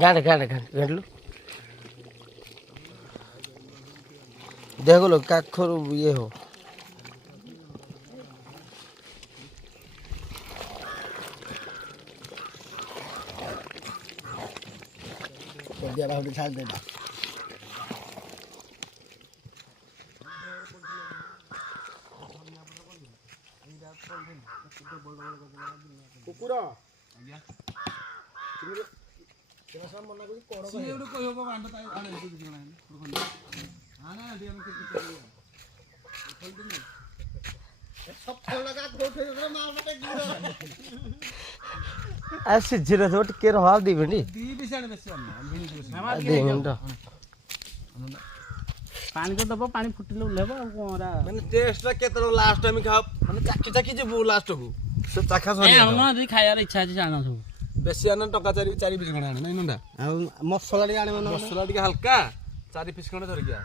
गांड गांड गांड गांडलू देखो लो काखर ये हो दिया बाहर छाड़ देना कुकुर आज्ञा तेरा सब मना कोई कोड़ से एवढं कोई हो बांध ताई आणे किती जण आहे आना दिया मी किती करूया खोल दे सब खोल लगा खोल उधर मार मत गिरो ऐसे जिरा तो के रहा दी बंडी दी बिसाड बेस दे मिनट पानी तो दबो पानी फुटिले उलेबो कोरा माने टेस्ट केतरो लास्ट टाइम खा माने चाकी चाकी जे लास्ट को से चाखा ए सरी हमनो आदि खायार इच्छा अछि जाना सब बेसी आना टका चारि चारि पिस खणा आने नै नंदा मसला टी आने मसला टिके हल्का चारि पिस खणा धर गया